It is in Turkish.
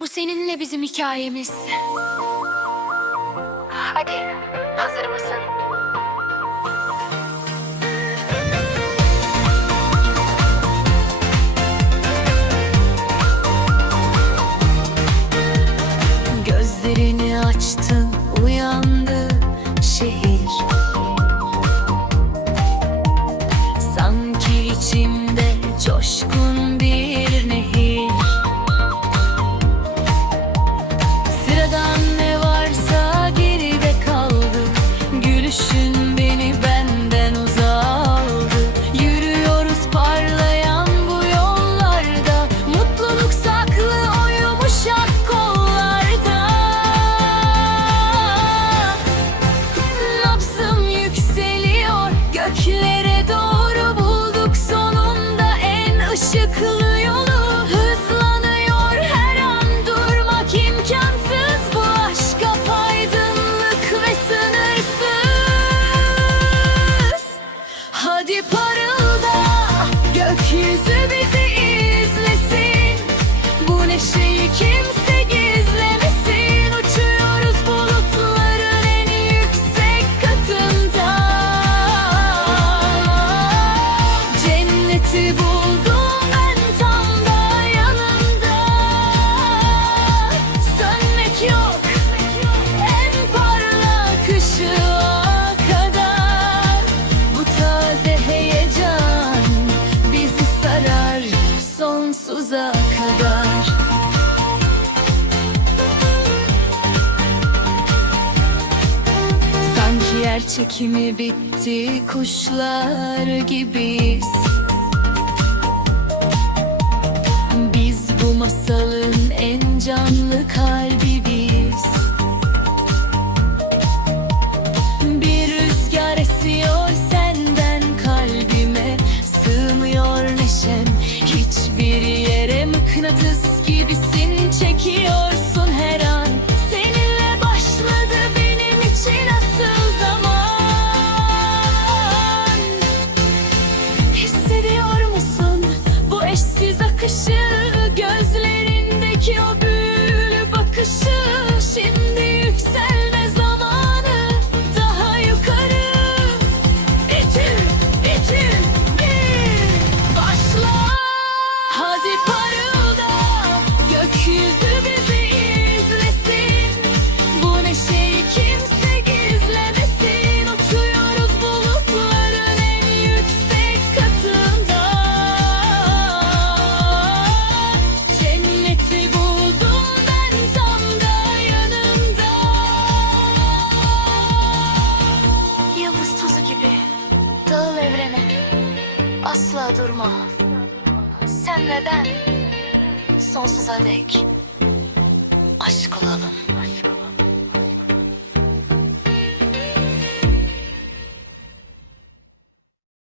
Bu seninle bizim hikayemiz. Hadi, hazır mısın? Gözlerini açtın, uyandın. aşıklar. ışığa kadar Bu taze heyecan bizi sarar sonsuza kadar. Sanki yer çekimi bitti kuşlar gibiyiz. Biz bu masalın en canlı to see. asla durma. Sen ve ben sonsuza dek aşk olalım.